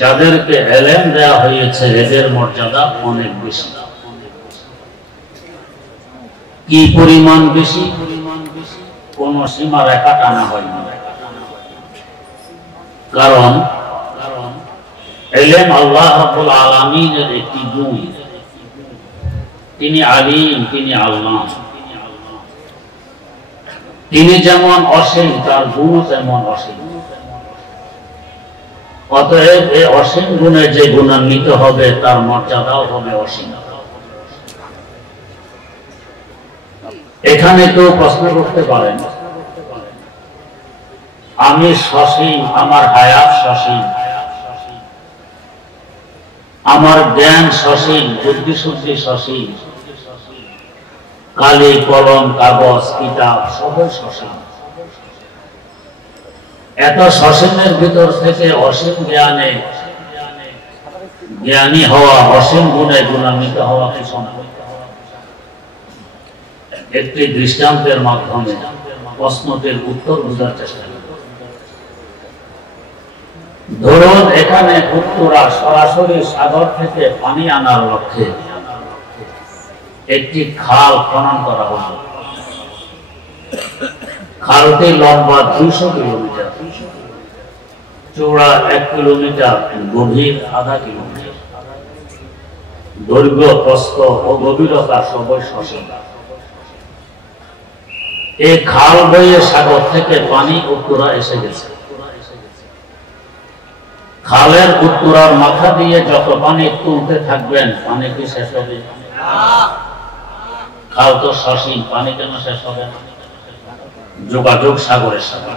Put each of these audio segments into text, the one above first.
যাদেরকে ইলম দেওয়া হয়েছে এদের মর্যাদা অনেক বেশি। কি পরিমাণ বেশি? কোন সীমা রেখা টানা হয়নি। কারণ ইলম আল্লাহ রাব্বুল আলামিনের একটি গুণ। তিনি আলিম, তিনি আল্লাহ। তিনি যেমন অসীম, তার গুণ তেমন অসীম। অতএব এই অসীম গুণে যে গুণান্বিত হবে তার মর্যাদাও হবে অসীম। এখানে কেউ প্রশ্ন করতে পারেন, আমি সসীম, আমার হায়াত সসীম, আমার জ্ঞান সসীম, বুদ্ধি শুদ্ধি সসীম, কালি কলম কাগজ কিতাব সবই সসীম। এত সসীমের ভিতর থেকে অসীম জ্ঞানে জ্ঞানী হওয়া, অসীম গুণে গুণান্বিত হওয়া কি সম্ভব? একটি দৃষ্টান্তের মাধ্যমে প্রশ্নটির উত্তর বোঝার চেষ্টা করি। ধরুন এখানে উত্তরা সরাসরি সাগর থেকে পানি আনার লক্ষ্যে একটি খাল খনন করা হল। খালটি লম্বা 200 কিলোমিটার, চওড়া 1 কিলোমিটার, গভীর আধা কিলোমিটার, দৈর্ঘ্য প্রস্থ ও গভীরতা সবই সসীম। এই খাল বয়ে সাগর থেকে পানি উত্তরা এসে গেছে। খালের উত্তরার মাথা দিয়ে যত পানি তুলতে থাকবেন পানি কি শেষ হবে? খাল তো সসীম, পানি কেন শেষ হবে না? যোগাযোগ সাগরের সাথে।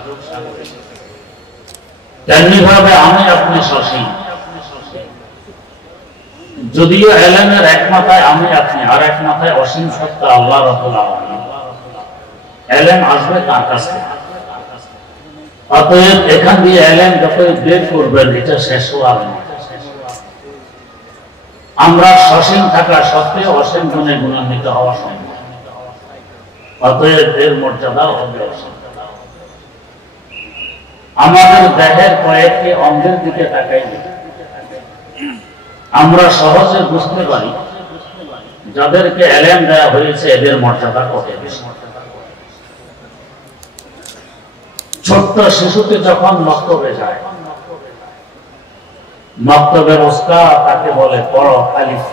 তেমনি ভাবে আমি আপনি সসীম, যদিও ইলমের এক মাথায় আমি আপনি, আর এক মাথায় অসীম সত্তা আল্লাহ রাব্বুল আলামিন। ইলম আসবে তার কাছ থেকে। অতএব এখান দিয়ে ইলম যতই বের করবেন এটা শেষ হওয়ার নয়। আমরা সসীম থাকা সত্ত্বেও অসীম গুণে গুণান্বিত হওয়া সম্ভব। অতএব এর মর্যাদাও হবে অসীম। আমাদের দেহের কয়েকটি অঙ্গের দিকে তাকাইলে আমরা সহজে বুঝতে পারি যাদেরকে ইলম দেওয়া হয়েছে এদের মর্যাদা কত বেশি। ছোট্ট শিশুটি যখন মক্তবে যায়, মক্তবের ওস্তাদ তাকে বলে পড়ো আলিফ।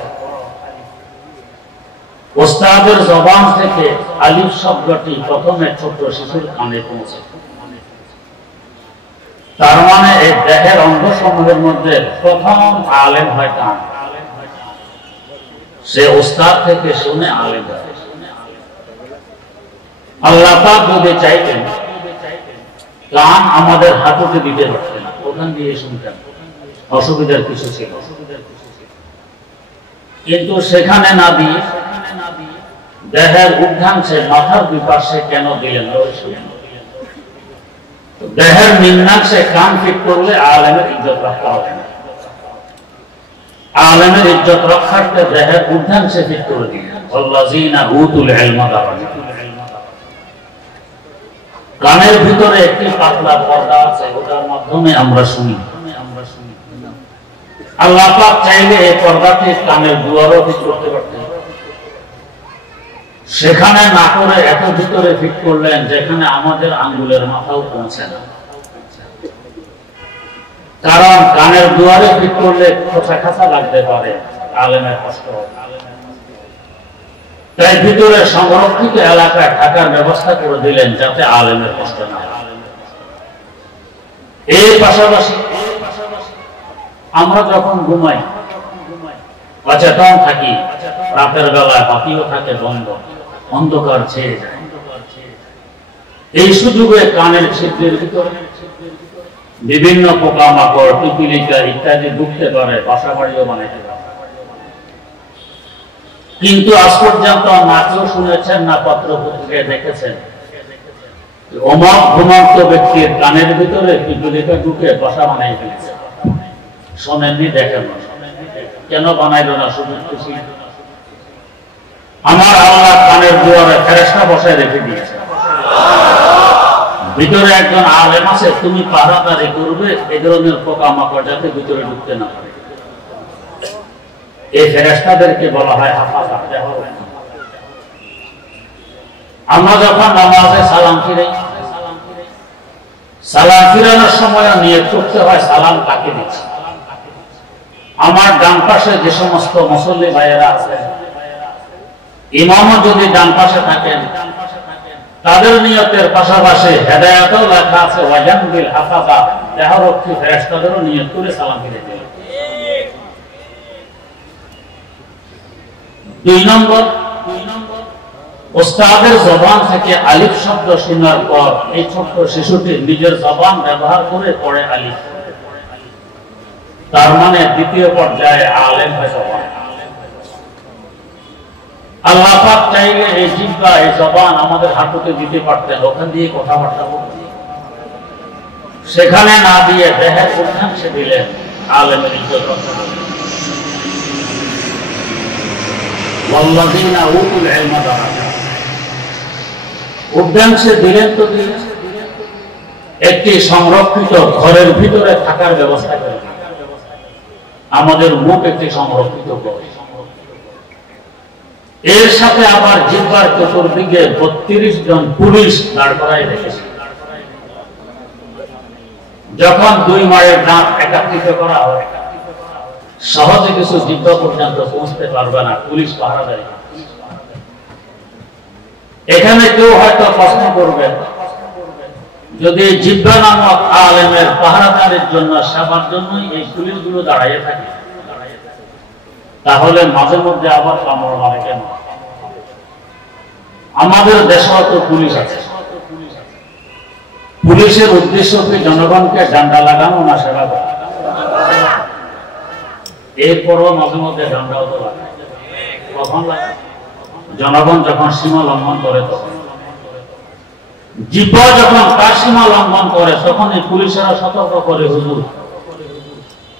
ওস্তাদের জবান থেকে আলিফ শব্দটি প্রথমে ছোট্ট শিশুর কানে পৌঁছে। তার মানে এই দেহের অঙ্গ সমূহের মধ্যে প্রথম আলেম হয় কান। সে ওস্তাদ থেকে শুনে আলেম হয়। আল্লাহ পাক যদি চাইতেন কান আমাদের হাঁটুতে দিতে পারতেন, ওখান দিয়ে শুনতেন, অসুবিধার কিছু ছিল। কিন্তু সেখানে না দিয়ে দেহের উর্ধ্বাংশে মাথার বিপাশে কেন দিলেন? দেহের নিম্নাংশে কান ফিট করলে আলেমের ইজ্জত রক্ষা হবে না। আলেমের ইজ্জত রক্ষার্থে দেহের উর্ধ্বাংশে ফিট করে দিলেন। আল্লাযীনা উতুল ইলমা দারাজাত। কানের ভিতরে একটি পাতলা পর্দা আছে, ওটার মাধ্যমে আমরা শুনি। আল্লাহ পাক চাইলে এই পর্দাটি কানের দুয়ারও ফিট করতে পারতেন। সেখানে না করে এত ভিতরে ফিট করলেন যেখানে আমাদের আঙ্গুলের মাথাও পৌঁছে না। কারণ কানের দুয়ারে ফিট করলে খোঁচা খাঁচা লাগতে পারে, আলেমের কষ্ট হবে। তাই ভিতরে সংরক্ষিত এলাকায় থাকার ব্যবস্থা করে দিলেন যাতে আলেমের কষ্ট না হয়। এর পাশাপাশি আমরা যখন ঘুমাই অচেতন থাকি, রাতের বেলায় বাতিও থাকে বন্ধ, অন্ধকার ছেয়ে যায়। এই সুযোগে কানের ছিদ্রের ভিতরে বিভিন্ন পোকামাকড়, পিপিলিকা ইত্যাদি ঢুকতে পারে, বাসা বাড়িও বানাইতে পারে। কিন্তু আজ পর্যন্ত না কেউ শুনেছেন না পত্র পত্রিকায় দেখেছেন অমক ঘুমন্ত ব্যক্তির কানের ভিতরে পিপিলিকা ঢুকে বাসা বানাই ফেলেছে। শোনেননি, দেখেন না, কেন বানাইল না? শুধু খুশি। আমার আল্লাহ কানের দুয়ারে ফেরেশতা বসায় রেখে দিয়েছে। ভিতরে একজন আলেম আছে, তুমি পাহারাদারি করবে এই ধরনের পোকামাকড় যাতে ভিতরে ঢুকতে না পারে। এই ফেরেশতাদেরকে বলা হয় হাফাজা। আমরা যখন নামাজে সালাম ফিরাই, সালাম ফিরানোর সময় নিয়ত করতে হয় সালাম কাকে দিচ্ছি। আমার ডান পাশে যে সমস্ত মুসল্লি ভাইয়েরা আছেন, ইমামও যদি ডান পাশে থাকেন, তাদের নিয়তের পাশাপাশি হেদায়েতও লেখা আছে ওয়াজান বিল হাফাজা, দেহরক্ষী ফেরেশতাদেরও নিয়ত করে সালাম ফিরাতে হবে। 2 নম্বর, ওস্তাদের জবান থেকে আলিফ শব্দ শোনার পর এই ছোট্ট শিশুটি নিজের জবান ব্যবহার করে পড়ে আলিফ, তার মানে দ্বিতীয় পর্যায়ে আলেম হয় জবান। আল্লাহ পাক চাইলে এই জিহ্বা, এই জবান আমাদের হাঁটুতে দিতে পারতেন, ওখান দিয়ে কথাবার্তা বলতেন। সেখানে না দিয়ে দেহের অভ্যাংশে দিলেন, আলেমের ইজ্জত রক্ষা করলেন। ওয়াল্লাযীনা উতুল ইলমা দারাজাত, অভ্যাংশে দিলেন তো দিলেন, একটি সংরক্ষিত ঘরের ভিতরে থাকার ব্যবস্থা করেন। আমাদের মুখ একটি সংরক্ষিত ঘর, এর সাথে আবার জিহ্বার চতুর্দিকে 32 জন পুলিশ দাঁড় করাই রেখেছে। যখন 2 মায়ের দাঁত একত্রিত করা হয়, সহজে কিছু জিহ্বা পর্যন্ত পৌঁছতে পারবে না, পুলিশ পাহারাদারি। এখানে কেউ হয়তো প্রশ্ন করবেন, যদি জিহ্বা নামক আলেমের পাহারাদারির জন্য, সেবার জন্যই এই পুলিশগুলো দাঁড়াইয়ে থাকে, তাহলে মাঝে মধ্যে আবার কামড় মারে কেন? আমাদের দেশেও তো পুলিশ আছে। পুলিশের উদ্দেশ্য কি জনগণকে ডান্ডা লাগানো না সেবা করা? এরপরও মাঝে মধ্যে ডান্ডাও তো লাগে। কখন লাগে? জনগণ যখন সীমা লঙ্ঘন করে, তখন জিহ্বা যখন তার সীমা লঙ্ঘন করে, তখন এই পুলিশেরা সতর্ক করে, হুজুর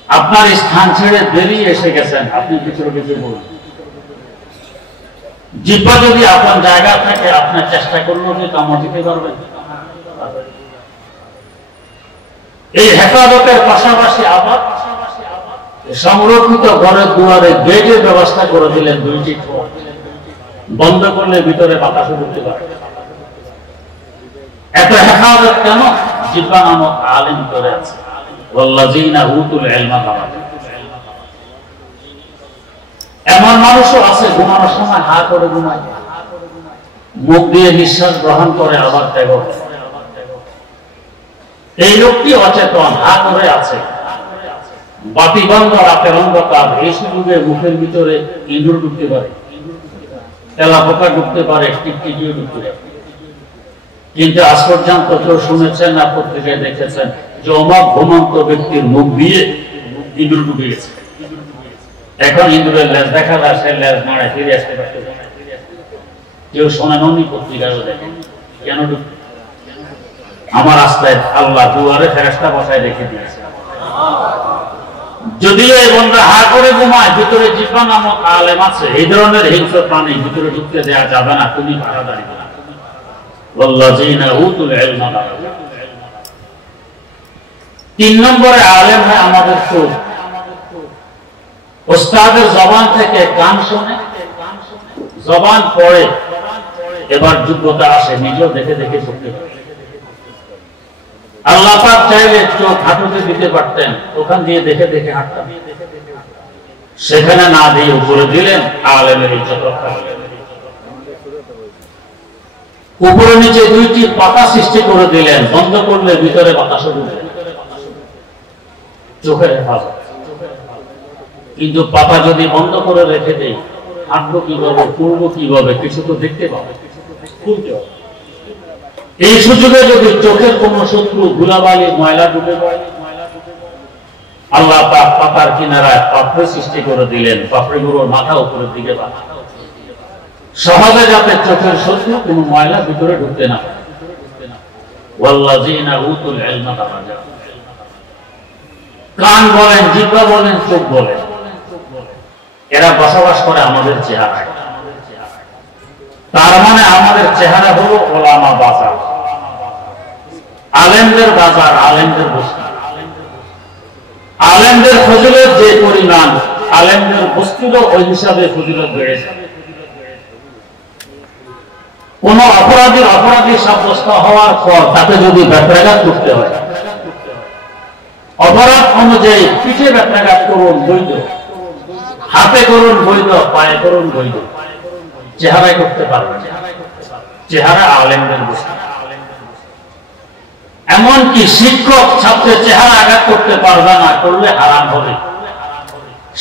আপনার স্থান ছেড়ে বেরিয়ে এসে গেছেন, আপনি কিছু কিছু বলুন। জিহ্বা যদি আপনার জায়গা থাকে, আপনার চেষ্টা করলেও কি কামড় দিতে পারবেন? এই হেফাজতের পাশাপাশি আবার সংরক্ষিত ঘরের দুয়ারে গেটের ব্যবস্থা করে দিলেন 2টি ঠোঁট, বন্ধ করলে ভিতরে বাতাস ঢুকতে পারে। এত হেফাজত কেন? জিহ্বা নামক আলেম করে আছে। ওয়াল্লাযীনা উতুল ইলমা দারাজাত। এমন মানুষও আছে ঘুমানোর সময় হা করে ঘুমায়, মুখ দিয়ে নিঃশ্বাস গ্রহণ করে আবার ত্যাগ করে। এই লোকটি অচেতন, হা করে আছে, বাতি বন্ধ, রাতের অন্ধকার, এই সুযোগে মুখের ভিতরে ইঁদুর ঢুকতে পারে, তেলাপোকা ঢুকতে পারে, টিকটিকিও ঢুকতে পারে। কিন্তু আজ পর্যন্ত কেউ শুনেছেন না, পত্রিকায় দেখেছেন যে অমক ঘুমন্ত ব্যক্তির মুখ দিয়ে ইঁদুর ঢুকে গেছে। এখন ইঁদুরের লেজ দেখা যায়, সে লেজ নাড়ায় ফিরে আসতে পারত। কেউ শোনেন নি, পত্রিকায়ও দেখেন। কেন ঢুকতে? আমার রাস্তায় আল্লাহ দুয়ারে ফেরেশতা বসায় রেখে দিয়েছে। যদিও এই বন্ধা হা করে ঘুমায়, ভিতরে জিহ্বা নামক আলেম আছে, এই ধরনের হিংস্র প্রাণী ভিতরে ঢুকতে দেওয়া যাবে না, তুমি পাহারাদারি করো। ওয়াল্লাযীনা উতুল ইলমা দারাজাত। 3 নম্বরে আলেম হয় আমাদের চোখ। ওস্তাদের জবান থেকে গান শুনে, জবান পড়ে, এবার যোগ্যতা আসে, নিজেও দেখে দেখে করতে পারে। আল্লাহ পাক চাইলে চোখ হাঁটুতে দিতে পারতেন, ওখান দিয়ে দেখে দেখে হাঁটতাম। সেখানে না দিয়ে উপরে দিলেন, আলেমের ইজ্জত রক্ষা করলেন। উপরে নিচে 2টি পাতা সৃষ্টি করে দিলেন, বন্ধ করলে ভিতরে বাতাস ঢুকবে, চোখের হেফাজত। কিন্তু পাতা যদি বন্ধ করে রেখে দেই, হাঁটবো কিভাবে, পড়বো কিভাবে, কিছু তো দেখতে পাবো, খুলতে হবে। এই সুযোগে যদি চোখের কোন শত্রু, ধুলাবালি, ময়লা ঢুকে পড়ে, আল্লাহ পাক পাতার কিনারায় পাপড়ি সৃষ্টি করে দিলেন, পাপড়িগুলোর মাথা উপরের দিকে বাঁধা, সহজে যাতে চোখের শত্রু কোন ময়লা ভিতরে ঢুকতে না পারে। ওয়াল্লাযীনা উতুল ইলমা দারাজাত। কান বলেন, জিহ্বা বলেন, চোখ বলেন, এরা বসবাস করে আমাদের চেহারায়। তার মানে আমাদের চেহারা হলো ওলামা বাজার। আলেমদের বাজার, আলেমদের বস্তি। আলেমদের ফজিলত যে পরিমাণ, আলেমদের বস্তিরও ওই হিসাবে ফজিলত বেড়েছে। কোন অপরাধীর অপরাধী সাব্যস্ত হওয়ার পর তাকে যদি ব্যত্রাঘাত করতে হয়, অপরাধ অনুযায়ী পিঠে ব্যত্রাঘাত করুন বৈধ, হাতে করুন বৈধ, পায়ে করুন বৈধ, চেহারায় করতে পারবেন। চেহারা আলেমদের বস্তু। এমনকি শিক্ষক ছাত্রের চেহারা আঘাত করতে পারবে না, করলে হারাম হবে।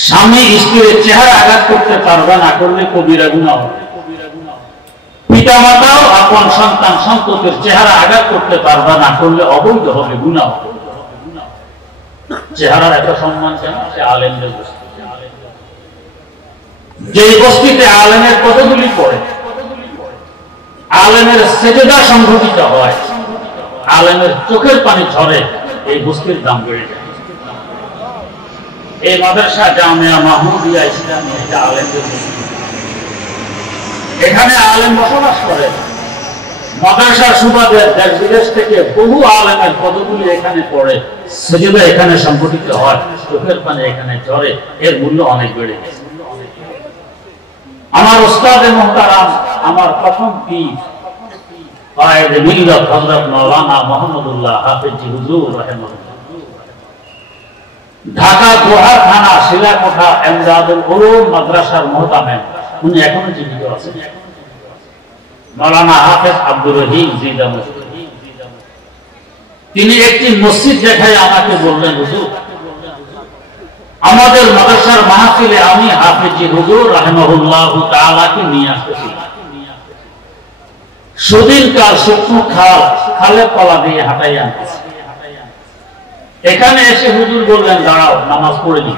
স্বামী স্ত্রীর চেহারা আঘাত করতে পারবে না, করলে কবিরা গুনাহ হবে। পিতা মাতাও আপন সন্তান সন্ততির চেহারা আঘাত করতে পারবে না, করলে অবৈধ হবে, গুনাহ হবে। চেহারার এত সম্মান কেন? সে আলেমদের বস্তু। যে বস্তিতে আলেমের কতগুলি পড়ে, আলেমের সেজদা সংঘটিত হয়, আলেমের চোখের পানি ঝরে, এই বস্তির দাম বেড়ে যায়। এই মাদ্রাসা জামিয়া মাহমুদিয়া ইসলামিয়া, এটা আলেমদের বস্তি। এখানে আলেম বসবাস করে। মাদ্রাসার সুবাদে দেশ বিদেশ থেকে বহু আলেমের পদগুলি এখানে পড়ে, সেজদা এখানে সংঘটিত হয়, চোখের পানি এখানে ঝরে, এর মূল্য অনেক বেড়ে গেছে। আমার উস্তাদে মুহতারাম, আমার প্রথম পীর কায়েদে মিল্লাত হযরত মাওলানা মুহাম্মদুল্লাহ হাফেজি হুজুর রাহিমাহুল্লাহ, ঢাকা গোহার থানা শিলাকোঠা এমদাদুল উলুম মাদ্রাসার মুহতামিম, উনি এখনো জীবিত আছেন। মাওলানা হাফেজ আব্দুর রহিম জিদামু, তিনি একটি মসজিদ দেখায় আমাকে বললেন, হুজুর আমাদের মাদ্রাসার মাহফিলে আমি হাফেজি হুজুর রাহিমাহুল্লাহু তাআলাকে নিয়ে আসতেছি। সুদিনকাল শুকনো খালে কলা দিয়ে হাঁটাই আনতেছি। এখানে এসে হুজুর বললেন, দাঁড়াও, নামাজ পড়ে নি।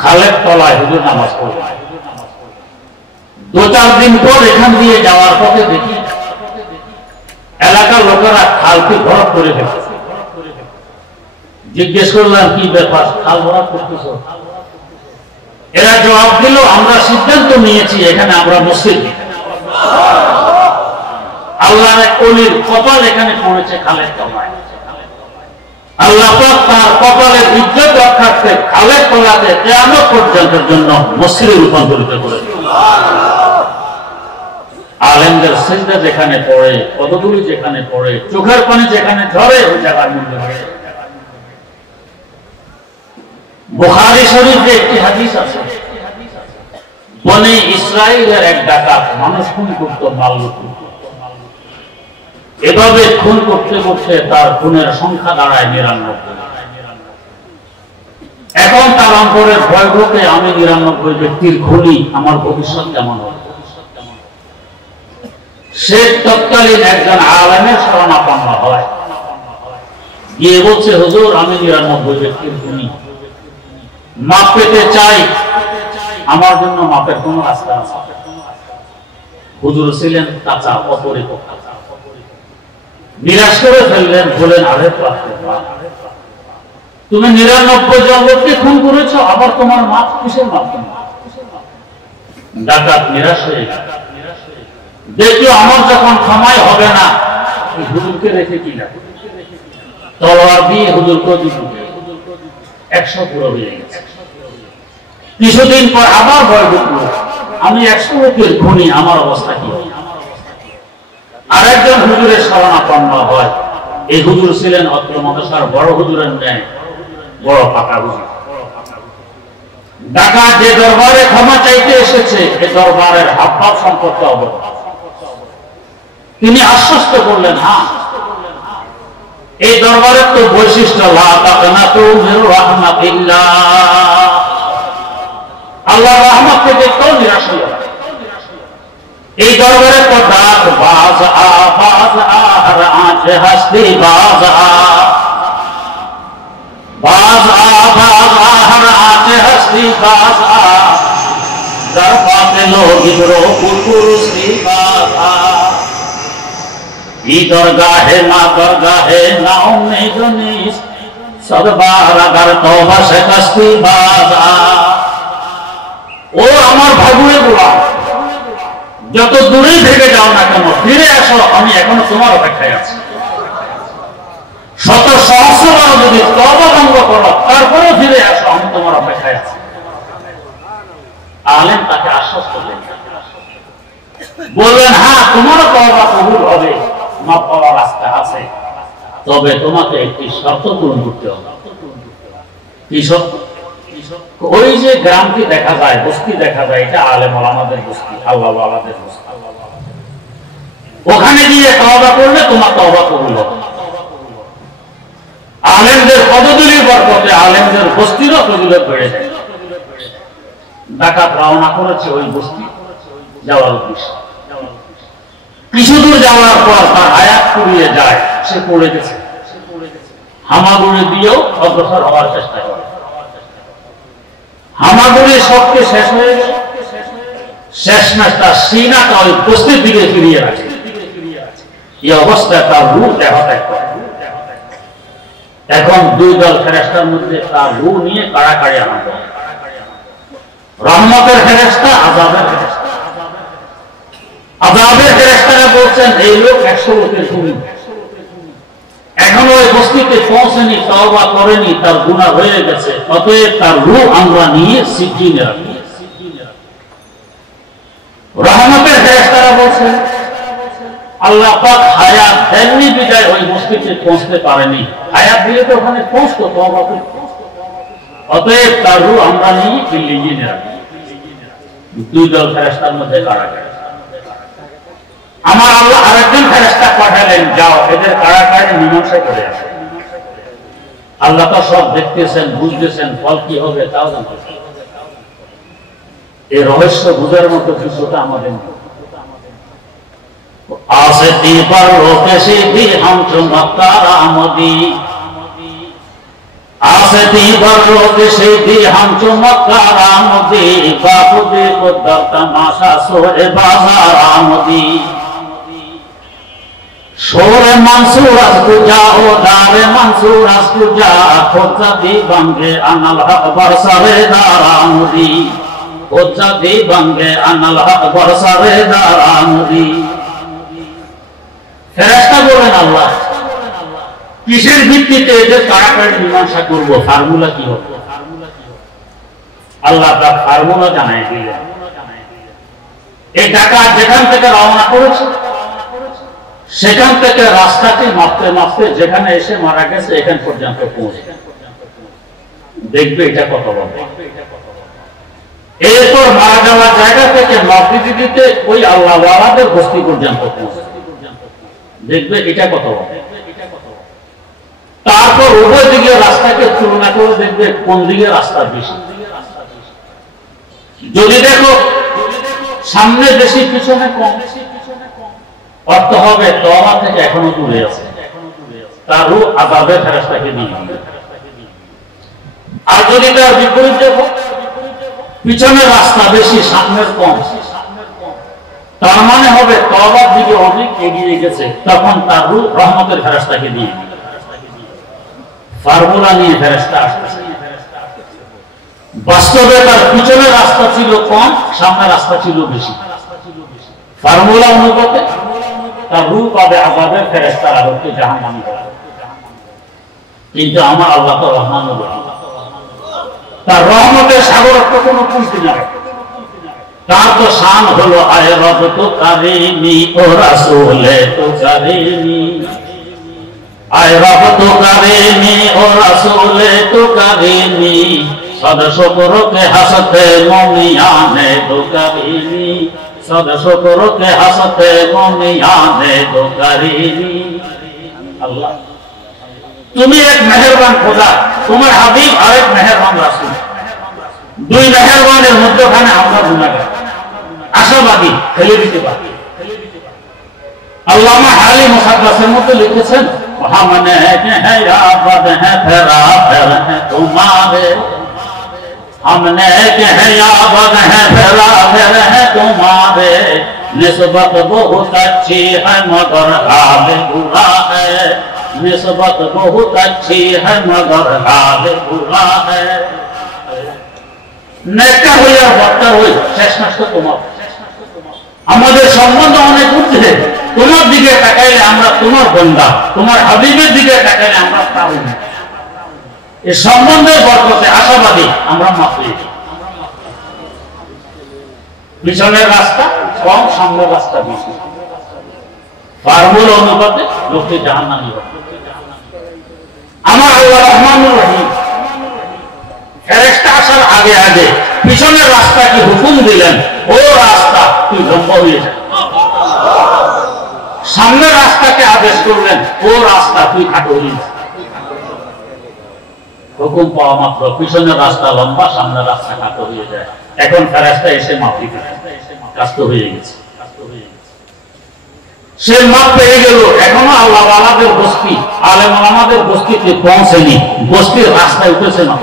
খালের তলায় হুজুর নামাজ পড়লেন। 2-4 দিন পর এখান দিয়ে যাওয়ার পথে দেখি এলাকার লোকেরা খালকে ভরাট করে ফেলছে। জিজ্ঞেস করলাম, কি ব্যাপার, খাল ভরাট করতেছ? এরা জবাব দিল, আমরা সিদ্ধান্ত নিয়েছি এখানে আমরা মসজিদ। আল্লাহর এক ওলির কপাল এখানে পড়েছে খালের তলায়। আল্লাহ পাক তার কপালের ইজ্জত রক্ষার্থে খালের তলাতে কিয়ামত পর্যন্তের জন্য মসজিদে রূপান্তরিত করেছে। আলেমদের সিজদা যেখানে পড়ে, পদগুলি যেখানে পড়ে, চোখের পানি যেখানে ঝরে, ওই জায়গার মূল্য বেড়ে যায়। বুখারী শরীফে একটি হাদিস আছে, বনি ইসরাইলের এক ডাকাত মানুষ খুন করত, মাল লুট। এভাবে খুন করতে করতে তার খুনের সংখ্যা দাঁড়ায় 99। এখন তার অন্তরের ভয় ঢোকে, আমি 99 ব্যক্তির খুনি, আমার ভবিষ্যৎ কেমন হবে? সে তৎকালীন একজন আলেমের শরণাপন্ন হয়, গিয়ে বলছে, হুজুর আমি 99 ব্যক্তির খুনি, মাপ পেতে চাই, আমার জন্য মাপের কোন রাস্তা আছে? হুজুর ছিলেন কাঁচা, অপরিপক্ক, নিরাশ করে ফেললেন, বলেন, আরে তুমি 99 জন লোককে খুন করেছো, আবার তোমার মাপ কিসের মাপ? ডাকাত নিরাশ হয়ে গেল। দেখো আমার যখন ক্ষমাই হবে না, হুজুরকে রেখে কি না, তলোয়ার দিয়ে হুজুরকে 100 পুরো হয়ে গেছে। কিছুদিন পর আবার ভয় ঢুকলো, আমি 100 লোকের খুনি, আমার অবস্থা কি? আরেকজন হুজুরের শরণাপন্ন হয়। এই হুজুর ছিলেন অত্র মাদ্রাসার বড় হুজুরের ন্যায় বড় পাকা হুজুর। ডাকাত যে দরবারে ক্ষমা চাইতে এসেছে, এই দরবারের হাবভাব সম্পর্কে অবগত। তিনি আশ্বস্ত করলেন, হ্যাঁ, এই দরবারের তো বৈশিষ্ট্য, লা তাকনাতু মির রাহমাতিল্লাহ, আল্লাহর রহমত থেকে কেউ নিরাশ হলো না। এই দরবারের তো ডাক, বাজ আ বাজ আ, হর আঁচ হস্তি বাজ আ, বাজ আ বাজ আ, হর আঁচ হস্তি বাজ আ, দরবারে লোগ ইবরো কুরকুরুসি বাজ আ, ই দরগাহে না উম্মীদ নিস, সদবার আগার তওবা শিকস্তি বাজ আ। ও আমার ভাগুয়ে গোলাম, যত দূরেই থেকে যাও না কেন, ফিরে আসো, আমি এখনো তোমার অপেক্ষায় আছি। শত সহস্রবার যদি তওবা ভঙ্গ করো তারপরে ফিরে আসো, আমি তোমার অপেক্ষায় আছি। আলেম তাকে আশ্বাস করলেন, বললেন হ্যাঁ তোমারও তওবা কবুল হবে, মাফ পাওয়ার রাস্তা আছে, তবে তোমাকে একটি শর্ত পূরণ করতে হবে। কি শর্ত? ওই যে গ্রামটি দেখা যায়, বস্তি দেখা যায়, এটা আলেম ওলামাদের বস্তি, আল্লাহ ওয়ালাদের বস্তি। ওখানে গিয়ে তওবা করলে তোমার তওবা কবুল হবে। আলেমদের পদধূলির বরকতে আলেমদের বস্তিরও ফজিলত বেড়ে যায়। ডাকাত রওনা করেছে ওই বস্তি যাওয়ার উদ্দেশ্যে। কিছু দূর যাওয়ার পর তার আয়াত পুড়িয়ে যায়, সে পড়ে গেছে। হামাগুড়ি দিয়েও অগ্রসর হওয়ার চেষ্টা করে, হামাগুড়ি শক্তি শেষ হয়ে গেল। শেষ ম্যাচ তার সিনাটা ওই বস্তির দিকে ফিরিয়ে রাখে। এই অবস্থায় তার রূহ দেহ ত্যাগ করে। এখন দুই দল ফেরেশতার মধ্যে তার রূহ নিয়ে কাড়াকাড়ি আনন্দ, রহমতের ফেরেশতা, আযাবের ফেরেশতা। আযাবের ফেরেশতারা বলছেন এই লোক 100 লোকের খুনি, এখনো ওই বস্তিতে পৌঁছেনি, তওবা করেনি, তার গুনাহ হয়ে গেছে, অতএব তার রূহ আমরা নিয়ে সিজিনে রাখি। রহমতের ফেরেশতারা বলছেন আল্লাহ পাক হায়াত দেননি বিদায় ওই বস্তিতে পৌঁছতে পারেনি, হায়াত দিলে তো ওখানে পৌঁছতো, তওবা করতো, অতএব তার রূহ আমরা নিয়ে সিজিনে রাখি। দুই দল ফেরেশতার মধ্যে কাড়াকাড়ি। আমার আল্লাহ আরেকজন ফেরেশতা পাঠালেন, যাও এদের কাড়াকাড়ি মীমাংসা করে আসো। আল্লাহ তো সব দেখতেছেন, বুঝতেছেন, ফল কি হবে তাও জানতেছেন। এই রহস্য বুঝার মতো কিছুটা আমাদের आसती पर रोके सीधी हम चमत्कार आमदी, आसती पर रोके सीधी हम चमत्कार आमदी, बापुदी को दर तमाशा सोरे बाजार आमदी, शोरे मंसूर अस्कुजा ओ दारे मंसूर अस्कुजा, खोजा दी बंगे अनल हक बरसरे दार आमदी, खोजा दी बंगे अनल हक बरसरे दार आमदी। ফেরেশতা বলেন আল্লাহ কিসের ভিত্তিতে এদের কাড়াকাড়ি মীমাংসা করব, ফর্মুলা কি হবে? আল্লাহ তার ফর্মুলা জানাই দিলেন। এই ডাকাত যেখান থেকে রওনা করেছে সেখান থেকে রাস্তাটি মাপতে মাপতে যেখানে এসে মারা গেছে এখান পর্যন্ত পৌঁছে, দেখবে এটা কত বড়। এরপর মারা যাওয়ার জায়গা থেকে মাপতে দিতে ওই আল্লাহ ওয়ালাদের বস্তি পর্যন্ত পৌঁছে, দেখবে এটা কত। তারপর উভয় দিকে রাস্তাকে তুলনা করে দেখবে কোন দিকে রাস্তা বেশি। যদি দেখো সামনে বেশি পিছনে কম, অর্থ হবে তওবা থেকে এখনো দূরে আছে, তার রূহ আযাবের ফেরেশতাকে নিয়ে। আর যদি তার বিপরীত দেখো পিছনে রাস্তা বেশি সামনের কম, তার মানে হবে তওবার দিকে অনেক এগিয়ে গেছে, তখন তার রূহ রহমতের ফেরেশতাকে দিয়ে। ফর্মুলা নিয়ে ফেরেশতা আসছে। বাস্তবে তার পিছনের রাস্তা ছিল কম, সামনের রাস্তা ছিল বেশি। ফর্মুলা অনুপাতে তার রূহ পাবে আযাবের ফেরেশতারা হতে জাহান্নামী হবে। কিন্তু আমার আল্লাহ তো রহমানুর রহিম, তার রহমতের সাগর তো কোনো কমতি নাই। তার তো শান হলো আয় রব তো কারিমি ও রাসূলে তো কারিমি, আয় রব তো কারিমি ও রাসূলে তো কারিমি, সদ শুকর কে হাসতে মুমিয়ানে তো কারিমি, সদ শুকর কে হাসতে মুমিয়ানে তো কারিমি। আল্লাহ তুমি এক মেহেরবান খোদা, তোমার হাবিব আরেক মেহেরবান রাসূল, দুই মেহেরবানের মধ্যখানে আমরা গুনাহগার, আশাবাদী, ফেলে দিতে পারি। আল্লামা হালি মুসাদ্দাসের মধ্যে লিখেছেন हमने है याद है फेरा फेर है तुम्हारे, हमने है याद है फेरा फेर है तुम्हारे, निस्बत बहुत अच्छी है मगर हाल बुरा है, निस्बत बहुत अच्छी है मगर हाल बुरा है। नेककार হই আর বক্তার হই শেষ নষ্ট তোমার, আমাদের সম্বন্ধ অনেক উঠছে, তোমার দিকে তাকাইলে আমরা তোমার বান্দা, তোমার হাবিবের দিকে তাকাইলে আমরা তার উম্মত। এই সম্বন্ধের বরকতে আশাবাদী আমরা মাফ পেয়ে যাই। পিছনের রাস্তা কম, সামনের রাস্তা বেশি। ফর্মুলা অনুপাতে লোকটি জাহান্নামী হবে। আমার আল্লাহ রহমানুর রহিম ফেরেশতা আসার আগে আগে পিছনের রাস্তাকে হুকুম দিলেন, ও রাস্তা তুই ধ্বংস হয়ে যা। সামনের রাস্তাকে আদেশ করলেন, ও রাস্তা তুই খাটো হয়ে যা। হুকুম পাওয়া মাত্র পিছনের রাস্তা লম্বা, সামনের রাস্তা খাটো হয়ে যায়। এখন ফেরেশতা এসে মাপ দিতে কাজ হয়ে গেছে। সে মাপ পেয়ে গেল। এখনো আল্লাহ ওয়ালাদের বস্তি, আলেম ওলামাদের বস্তিতে পৌঁছেনি, বস্তির রাস্তায় উঠেছে না।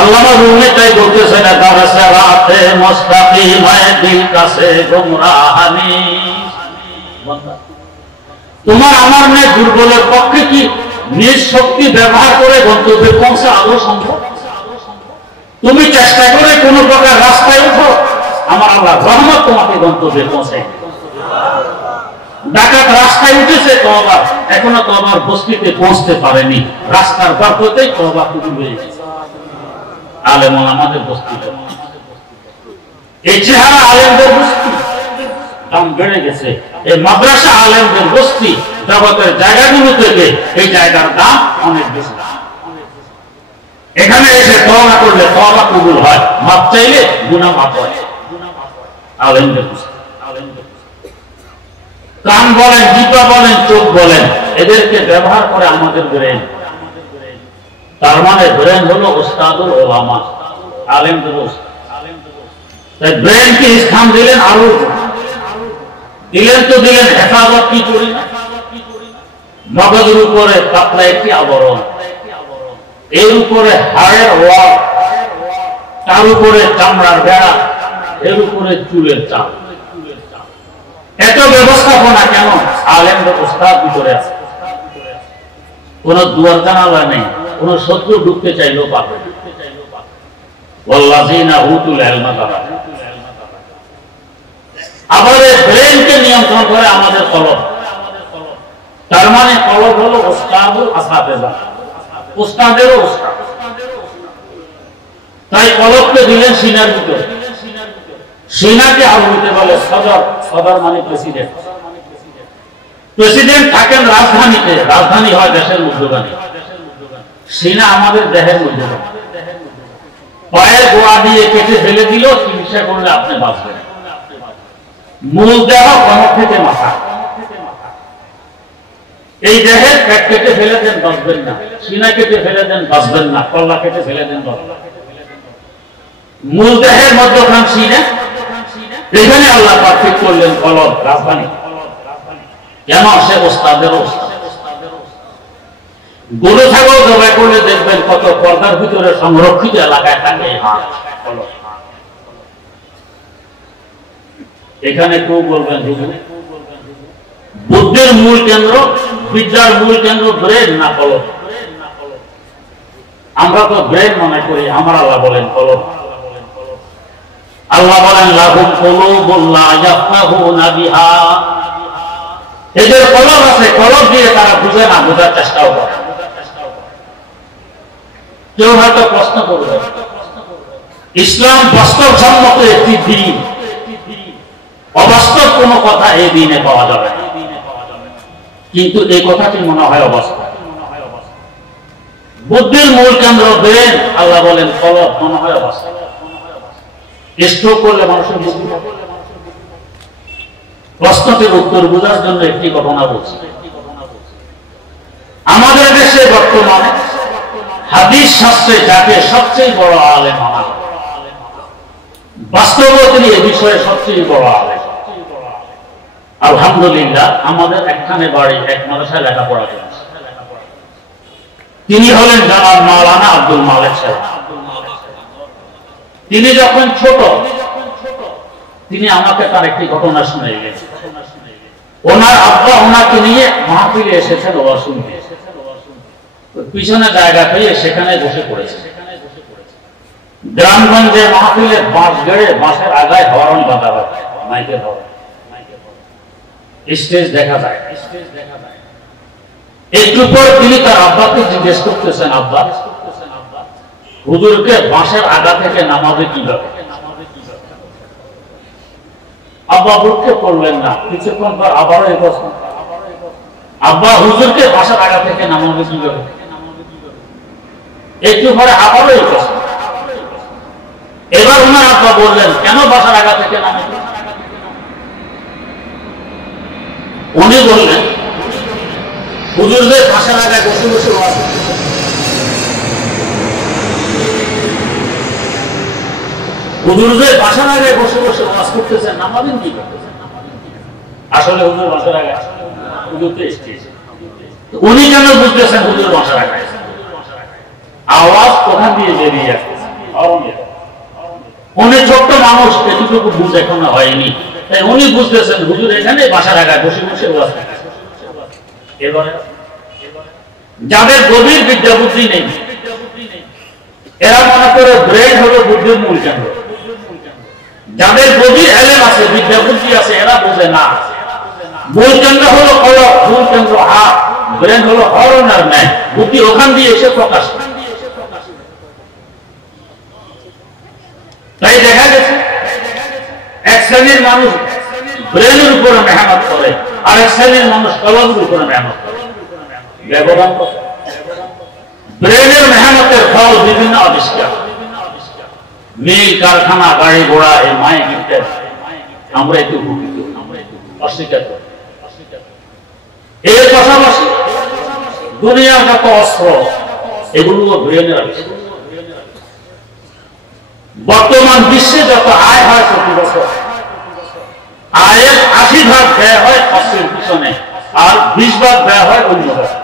আল্লামা রুমি তাই বলতেছে না, দারাসাতে মুস্তাকিমায়ে দিল কাছে গুমরাহানি। তোমার আমার নেই দুর্বলের পক্ষে কি নিজ শক্তি ব্যবহার করে গন্তব্যে পৌঁছা আদৌ সম্ভব? তুমি চেষ্টা করে কোন প্রকার রাস্তায় উঠো, আমার আল্লাহ রহমত তোমাকে গন্তব্যে পৌঁছায়। ডাকাত রাস্তায় উঠেছে, তওবা এখনো তওবার বস্তিতে পৌঁছতে পারেনি। রাস্তার বরকতেই তওবা কবুল হয়ে গেছে। আলেম ওলামাদের বস্তিতে এই চেহারা আলেমদের বস্তি, দাম বেড়ে গেছে। এই মাদ্রাসা আলেমদের বস্তি, জগতের জায়গাগুলো থেকে এই জায়গার দাম অনেক বেশি। এখানে এসে তওবা করলে তওবা কবুল হয়, মাপ চাইলে গুনাহ মাফ হয়। আলেমদের বস্তি, কান বলেন, জিহ্বা বলেন, চোখ বলেন, এদেরকে ব্যবহার করে আমাদের ব্রেন। তার মানে ব্রেন হলো উস্তাদুল উলামা, আলেমদের উস্তাদ। তাই ব্রেনকে স্থান দিলেন আরো দিলেন, তো দিলেন হেফাজত কি করি না। মগজের উপরে পাতলা একটি আবরণ, এর উপরে হাড়ের ওয়াল, তার উপরে চামড়ার বেড়া, এর উপরে চুলের চাপ। এত ব্যবস্থাপনা কেন? আলেমদের উস্তাদ ভিতরে আছে। কোন দুয়ার জানালা নেই, কোন শত্রু ঢুকতে চাইলেও পাবে। ওয়াল্লাযিনা উতুল ইলমা তারা। আবার ব্রেনকে নিয়ন্ত্রণ করে আমাদের কলব। তার মানে কলব হলো উস্তাদুল আসাতিজা, উস্তাদেরও উস্তাদ। তাই কলবকে দিলেন সিনার ভিতরে। সিনাকে আরবিতে বলে সদর, সদর মানে প্রেসিডেন্ট। প্রেসিডেন্ট থাকেন রাজধানীতে, রাজধানী হয় দেশের মধ্যখানে। সিনা আমাদের দেহের মধ্যখানে। পায়ের গোড়া দিয়ে কেটে ফেলে দিল, চিকিৎসা করলে আপনি বাঁচবেন। মূল দেহ কনক থেকে মাথা। এই দেহের পেট কেটে ফেলে দেন, বাঁচবেন না। সিনা কেটে ফেলে দেন, বাঁচবেন না। কল্লা কেটে ফেলে দেন, বাঁচবেন। মূল দেহের মধ্যখান সিনা, এখানে আল্লাহ পাক ঠিক করলেন কলব, রাজধানী। কেন? সে ওস্তাদেরও ওস্তাদ। গরু ছাগল জবাই করলে দেখবেন কত পর্দার ভিতরে সংরক্ষিত এলাকায় থাকে। এখানে কেউ বলবেন বুদ্ধির মূল কেন্দ্র, বিদ্যার মূল কেন্দ্র ব্রেন না কলব? আমরা তো ব্রেন মনে করি, আমার আল্লাহ বলেন কলব। আল্লাহ বলেন লাহুম কুলুবুন লা ইয়াফকাহুনা বিহা। এদের কলব আছে, কলব দিয়ে তারা বুঝে না, বোঝার চেষ্টাও করে। কেউ হয়তো প্রশ্ন করবে, ইসলাম বাস্তবসম্মত একটি দিন, অবাস্তব কোন কথা এই দিনে পাওয়া যাবে না। কিন্তু এই কথাটি মনে হয় অবাস্তব। বুদ্ধির মূল কেন্দ্র ব্রেন, আল্লাহ বলেন কলব, মনে হয় অবাস্তব। স্ট্রোক করলে মানুষের বুদ্ধি থাকে। প্রশ্নটির উত্তর বোঝার জন্য একটি ঘটনা বলছি। আমাদের দেশে বর্তমানে হাদিস শাস্ত্রে যাকে সবচেয়ে বড় আলেম মানা হয়, বাস্তবে তিনি এ বিষয়ে সবচেয়ে বড় আলেম। আলহামদুলিল্লাহ, আমাদের একখানে বাড়ি, এক মাদ্রাসায় লেখাপড়া করেছে। তিনি হলেন জনাব মাওলানা আব্দুল মালেক সাহেব। তিনি যখন ছোট, তিনি আমাকে তার একটি ঘটনা শুনিয়ে গেছেন। ওনার আব্বা ওনাকে নিয়ে মাহফিলে এসেছেন ওয়াজ শুনতে। পিছনে জায়গা পেয়ে সেখানে বসে পড়েছে। গ্রামগঞ্জে মাহফিলে বাঁশ গেড়ে বাঁশের আগায় হরন বাঁধা হয়, মাইকের হরন। স্টেজ দেখা যায়। একটু পর তিনি তার আব্বাকে জিজ্ঞেস করতেছেন, আব্বা হুজুরকে বাঁশের আগা থেকে নামাবে কিভাবে? আব্বা বুঝতে করলেন না। কিছুক্ষণ পর আবারও এই প্রশ্ন, আব্বা হুজুরকে বাঁশের আগা থেকে নামাবে কিভাবে? একটু পরে আবারও এই প্রশ্ন। এবার ওনার আব্বা বললেন, কেন বাঁশের আগা থেকে নামাবে? উনি বললেন, হুজুরদের বাঁশের আগায় বসে বসে ওয়াজ করতেছেন। হুজুরদের বাঁশের আগায় বসে বসে ওয়াজ করতেছেন, নামাবেন কি? আসলে হুজুর বাঁশের আগায়, হুজুরকে স্টেজ। উনি কেন বুঝতেছেন হুজুর বাঁশের আগায়? আওয়াজ কোথা দিয়ে বেরিয়ে আসতেছে? উনি ছোট্ট মানুষ, এতটুকু বুঝ এখনো হয়নি, তাই উনি বুঝতেছেন হুজুর এখানে বাঁশের আগায় বসে বসে ওয়াজ করতেছেন। এবারে যাদের গভীর বিদ্যা বুদ্ধি নেই, এরা মনে করে ব্রেন হলো বুদ্ধির মূল কেন্দ্র। যাদের গভীর এলেম আছে, বিদ্যা বুদ্ধি আছে, এরা বোঝে না মূল কেন্দ্র হলো কলব, মূল কেন্দ্র হাত, ব্রেন হলো হরণের ন্যায়, বুদ্ধি ওখান দিয়ে এসে প্রকাশ। তাই দেখা গেছে এক শ্রেণীর মানুষ ব্রেনের উপরে মেহনত করে, আর এক শ্রেণীর মানুষ কলবের উপরে মেহনত করে। ব্যবধান ব্রেনের মেহনতের ফল বিভিন্ন আবিষ্কার, মিল, কারখানা, গাড়ি ঘোড়া, এই মাইক ইত্যাদি। আমরা একটু উপকৃত, অস্বীকার করি। এর পাশাপাশি দুনিয়ার যত অস্ত্র, এগুলো ব্রেনের আবিষ্কার। বর্তমান বিশ্বে যত আয় হয় প্রতি বছর, আয়ের 80% ব্যয় হয় অস্ত্রের পিছনে, আর 20% ব্যয় হয় অন্য কাজে।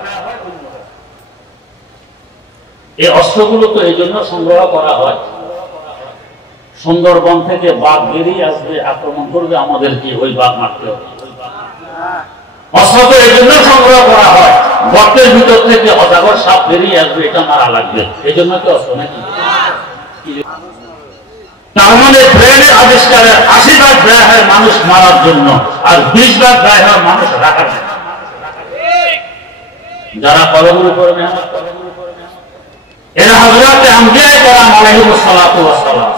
এই অস্ত্রগুলো তো এই জন্য সংগ্রহ করা হয়, সুন্দরবন থেকে বাঘ বেরিয়ে আসবে, আক্রমণ করবে, আমাদেরকে ওই বাঘ মারতে হবে। অস্ত্র তো এই জন্য সংগ্রহ করা হয়, গর্তের ভিতর থেকে অজাগর সাপ বেরিয়ে আসবে, এটা মারা লাগবে, এই জন্য তো অস্ত্র নাকি? তার মানে ব্রেনের আবিষ্কারের 80% ব্যয় হয় মানুষ মারার জন্য, আর 20% ব্যয় হয় মানুষ রাখার জন্য। যারা কলমের উপরে মেহনত করে, এরা হযরত আম্বিয়া কেরাম আলাইহিস সালাতু ওয়াস সালাম,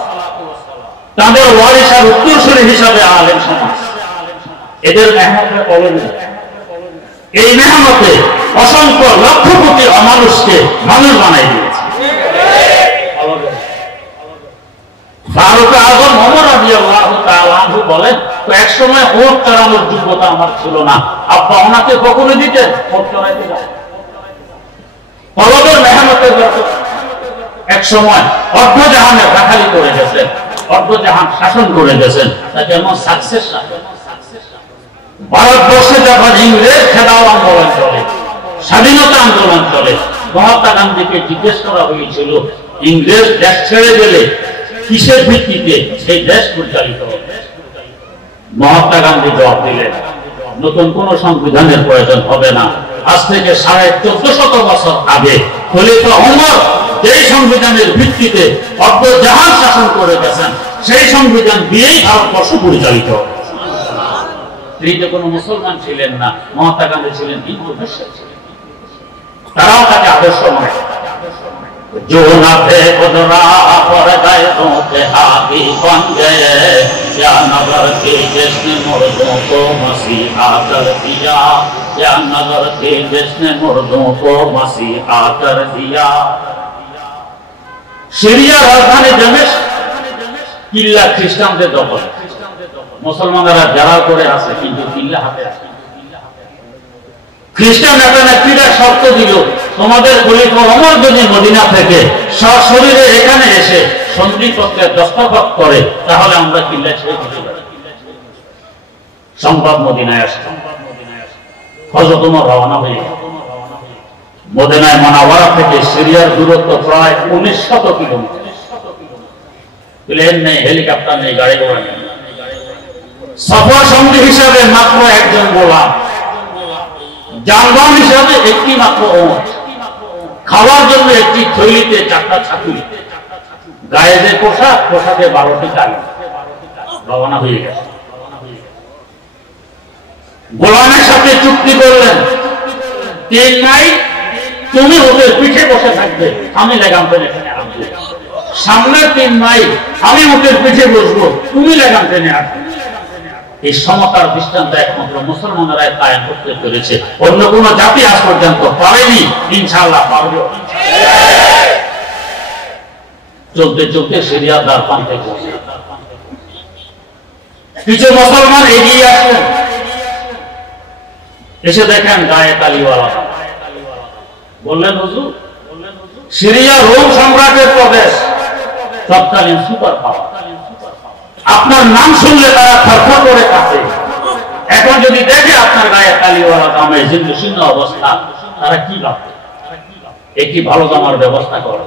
তাদের ওয়ারিস আর উত্তরসূরি হিসাবে আলেম সমাজ, এদের মেহনতের কলমে, এই মেহনতে অসংখ্য লক্ষ কোটি অমানুষকে মানুষ বানাই দিয়েছে। ফারুক আযম ওমর রাদিয়াল্লাহু তাআলা আনহু বলেন, তো এক সময় ওট চড়ানোর যোগ্যতা আমার ছিল না, আব্বা ওনাকে কখনো দিতেন ওট চড়াইতে যায়। কলবের মেহনতের বরকত এক সময় অর্ধজাহানে রাখালি করে গেছেন, অর্ধজাহান শাসন করে গেছেন, তাকে এমন সাকসেস। ভারতবর্ষে যখন ইংরেজ খেদাও আন্দোলন চলে, স্বাধীনতা আন্দোলন চলে, মহাত্মা গান্ধীকে জিজ্ঞেস করা হয়েছিল ইংরেজ দেশ ছেড়ে গেলে কিসের ভিত্তিতে সেই দেশ পরিচালিত হবে? মহাত্মা গান্ধী জবাব দিলেন, নতুন কোন সংবিধানের প্রয়োজন হবে না। আজ থেকে 1450 বছর আগে খলিফা ওমর যেই সংবিধানের ভিত্তিতে অর্ধজাহান শাসন করে গেছেন, সেই সংবিধান দিয়েই ভারতবর্ষ পরিচালিত হবে। তিনি তো কোনো মুসলমান ছিলেন না, মহাত্মা গান্ধী ছিলেন হিন্দু বিশ্বাস ছিলেন, তারাও তাকে আদর্শ মনে করেন। जो न थे खुदरा पर गए के हाथी बन गए, या नगर के जिसने मुर्दों को मसीहा कर दिया, या नगर के जिसने मुर्दों को मसीहा कर दिया। সিরিয়া রাজধানী দামেস্ক কিল্লা খ্রিস্টানদের দখলে, মুসলমানরা যারা করে আছে, কিন্তু কিল্লা হাতে আছে। খ্রিস্টান নেতা-নেত্রীরা শর্ত দিল, তোমাদের খলিফা ওমর যদি মদিনা থেকে সশরীরে এখানে এসে সন্ধিপত্রে দস্তখত করে, তাহলে আমরা কিল্লা ছেড়ে দিতে পারি। সংবাদ মদিনায় আসছে, হযরত ওমর রওনা হয়ে মদিনায় মুনাওয়ারা থেকে সিরিয়ার দূরত্ব প্রায় 1900 কিলোমিটার। প্লেন নেই, হেলিকপ্টার নেই, গাড়ি ঘোড়া নেই। সফর সঙ্গী হিসাবে মাত্র একজন গোলাম, যানবাহন হিসাবে একটি মাত্র ওট, খাওয়ার জন্য একটি থৈলিতে 4টা ছাতুরি, গায়ে যে পোশাক, পোশাকে 12টি তালি। রওনা হয়ে গেছে। গোলামের সাথে চুক্তি করলেন 3 মাইল তুমি ওদের পিঠে বসে থাকবে, আমি লাগাম টেনে এখানে আসবো। সামনের 3 মাইল আমি ওদের পিঠে বসবো, তুমি লাগাম টেনে আসবে। এই সমতার দৃষ্টান্ত একমাত্র মুসলমানরাই কায়েম করতে পেরেছে, অন্য কোন জাতি আজ পর্যন্ত পারেনি, ইনশাআল্লাহ পারবে। চলতে চলতে সিরিয়ার দ্বার প্রান্তে পৌঁছে কিছু মুসলমান এগিয়ে আসলেন, এসে দেখেন গায়ে তালিওয়ালা। বললেন হুজুর, সিরিয়া রোম সম্রাটের প্রদেশ, তৎকালীন সুপার পাওয়ার, আপনার নাম শুনলে তারা থরথর করে কাঁপে। এখন যদি দেখে আপনার গায়ে তালিওয়ালা জামা, জীর্ণ শীর্ণ অবস্থা, তারা কি ভাববে? একটি ভালো জামার ব্যবস্থা করে।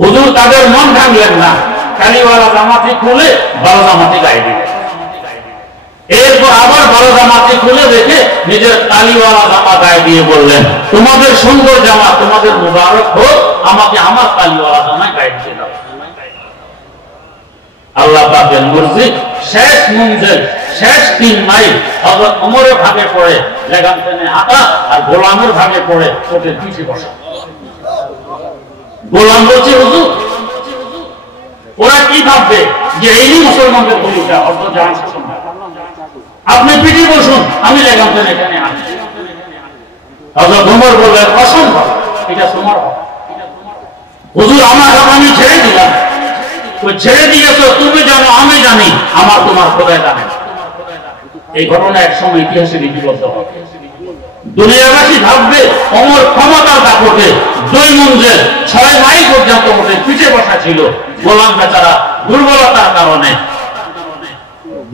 হুজুর তাদের মন ভাঙলেন না, তালিওয়ালা জামাটি খুলে ভালো জামাটি গায়ে দিলেন। এরপর আবার ভালো জামাটি খুলে রেখে নিজের তালিওয়ালা জামা গায়ে দিয়ে বললেন, তোমাদের সুন্দর জামা, তোমাদের মুবারক হোক, আমাকে আমার তালিওয়ালা জামায় গায়ে দিয়ে দাও। আল্লাহ পাকের মর্জি, শেষ মঞ্জিল, শেষ 3 মাইল হযরত ওমরের ভাগে পড়ে লাগাম টেনে হাঁটা, আর গোলামের ভাগে পড়ে ওদের পিঠে বসা। গোলাম বলছে হুজুর, ওরা কি ভাববে যে এই মুসলমানদের ভূমিকা অর্থ জাহান শাসন, আপনি পিঠে বসুন, আমি লাগাম টেনে এখানে আনি। হযরত ওমর বললেন, অসম্ভব, এটা তোমার হক। হুজুর আমার হক আমি ছেড়ে দিলাম। ওই ছেড়ে দিয়েছো তুমি জানো, আমি জানি, আমার তোমার খোদা জানে। এই ঘটনা এক সময় ইতিহাসে লিপিবদ্ধ হবে। দুনিয়াবাসী ভাববে ওমর ক্ষমতার দাপটে 2 মঞ্জিল 6 মাইল পর্যন্ত ওদের পিঠে বসা ছিল, গোলাম বেচারা দুর্বলতার কারণে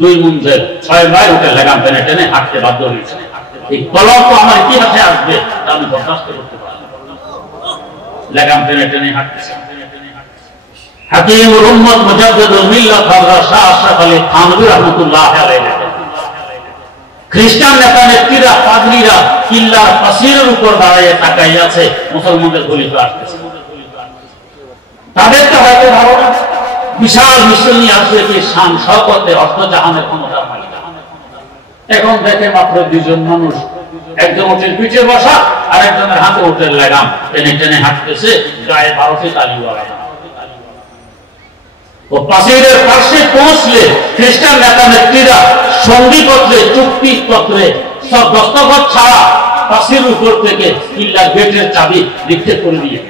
2 মঞ্জিল 6 মাইল ওকে লাগাম টেনে টেনে হাঁটতে বাধ্য হয়েছে। এই কলঙ্ক আমার ইতিহাসে আসবে, তা আমি বরদাস্ত করতে পারবো না। লাগাম টেনে টেনে হাঁটতেছে। হাকিমুল উম্মত মুজাদ্দিদুল মিল্লাত হযরত শাহ আশরাফ আলী থানভী রাহমাতুল্লাহ আলাইহি, খ্রিস্টান নেতা নেত্রীরা, পাদ্রীরা কিল্লার পাশিরের উপর দাঁড়িয়ে তাকাই আছে, মুসলমানদের খলিফা আসতেছে। তাদের তো হয়তো ধারণা বিশাল মিশন নিয়ে আসবে, কি শান শওকতে অর্থজাহানের ক্ষমতার মালিক। এখন দেখে মাত্র 2 জন মানুষ, একজন ওটের পিঠে বসা, আর একজনের হাতে ওটের লাগাম, টেনে টেনে হাঁটতেছে, গায়ে 12টি তালিওয়ালা। ও পাশিরের পাশে পৌঁছলে খ্রিস্টান নেতা নেত্রীরা সন্ধিপত্রে, চুক্তিপত্রে সব দস্তখত ছাড়া পাশির উপর থেকে কিল্লা গেটের চাবি নিক্ষেপ করে দিয়ে,